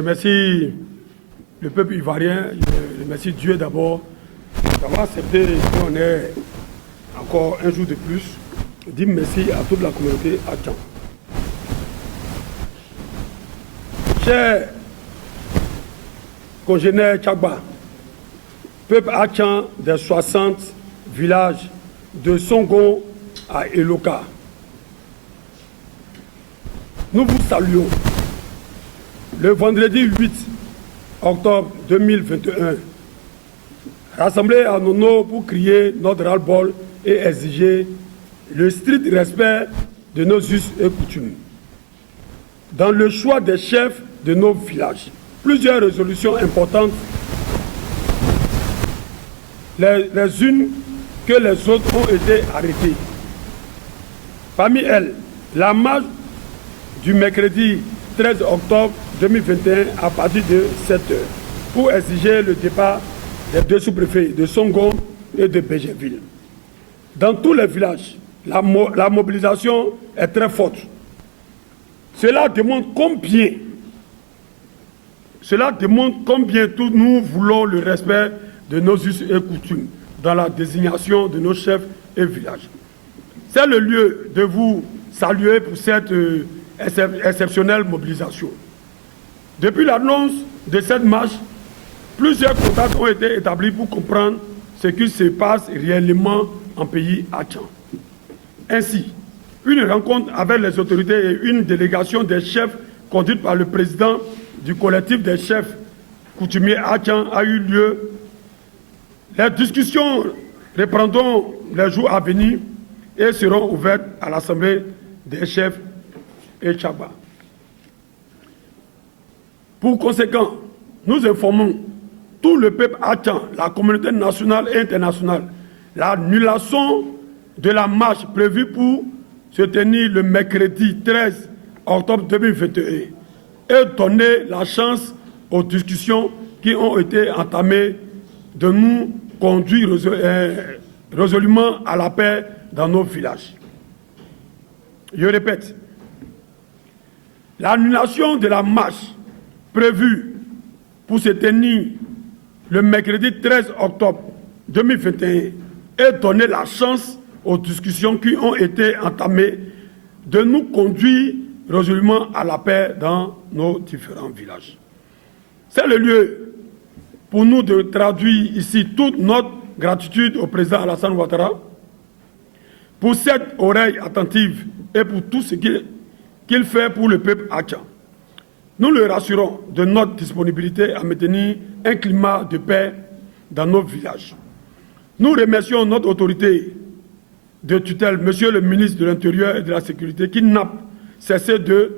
remercie le peuple ivoirien, je remercie Dieu d'abord d'avoir accepté qu'on ait encore un jour de plus. Je dis merci à toute la communauté Atchan. Chers congénères Tchagba, peuple Atchan des 60 villages de Songon à Eloka, nous vous saluons. Le vendredi 8 octobre 2021, rassemblés à Nono pour crier notre ras-le-bol et exiger le strict respect de nos us et coutumes. Dans le choix des chefs de nos villages, plusieurs résolutions importantes, les unes que les autres ont été arrêtées. Parmi elles, la marche du mercredi 13 octobre 2021 à partir de 7 h pour exiger le départ des deux sous-préfets de Songon et de Bégerville. Dans tous les villages, la mobilisation est très forte. Cela démontre combien tous nous voulons le respect de nos us et coutumes dans la désignation de nos chefs et villages. C'est le lieu de vous saluer pour cette exceptionnelle mobilisation. Depuis l'annonce de cette marche, plusieurs contacts ont été établis pour comprendre ce qui se passe réellement en pays Atchan. Ainsi, une rencontre avec les autorités et une délégation des chefs conduite par le président du collectif des chefs coutumiers Atchan a eu lieu. Les discussions reprendront les jours à venir et seront ouvertes à l'Assemblée des chefs et Tchagba. Pour conséquent, nous informons tout le peuple Atchan, la communauté nationale et internationale, l'annulation de la marche prévue pour se tenir le mercredi 13 octobre 2021 et donner la chance aux discussions qui ont été entamées de nous conduire résolument à la paix dans nos villages. Je répète, l'annulation de la marche prévue pour se tenir le mercredi 13 octobre 2021 et donner la chance aux discussions qui ont été entamées de nous conduire résolument à la paix dans nos différents villages. C'est le lieu pour nous de traduire ici toute notre gratitude au président Alassane Ouattara pour cette oreille attentive et pour tout ce qu'il fait pour le peuple Atchan. Nous le rassurons de notre disponibilité à maintenir un climat de paix dans nos villages. Nous remercions notre autorité de tutelle, Monsieur le ministre de l'Intérieur et de la Sécurité, qui n'a cessé de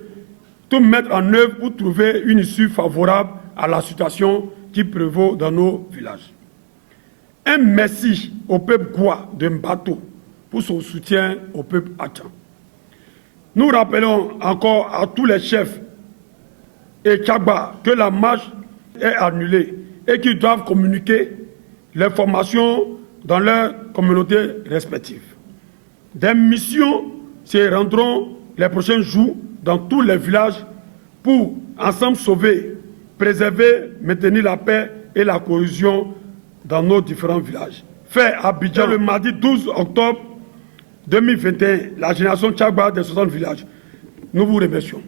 tout mettre en œuvre pour trouver une issue favorable à la situation qui prévaut dans nos villages. Un merci au peuple Gwa de Mbato pour son soutien au peuple Atchan. Nous rappelons encore à tous les chefs et Tchagba que la marche est annulée et qu'ils doivent communiquer l'information dans leurs communautés respectives. Des missions se rendront les prochains jours dans tous les villages pour ensemble sauver, préserver, maintenir la paix et la cohésion dans nos différents villages. Fait à Abidjan le mardi 12 octobre 2021, la génération Tchagba des 60 villages. Nous vous remercions.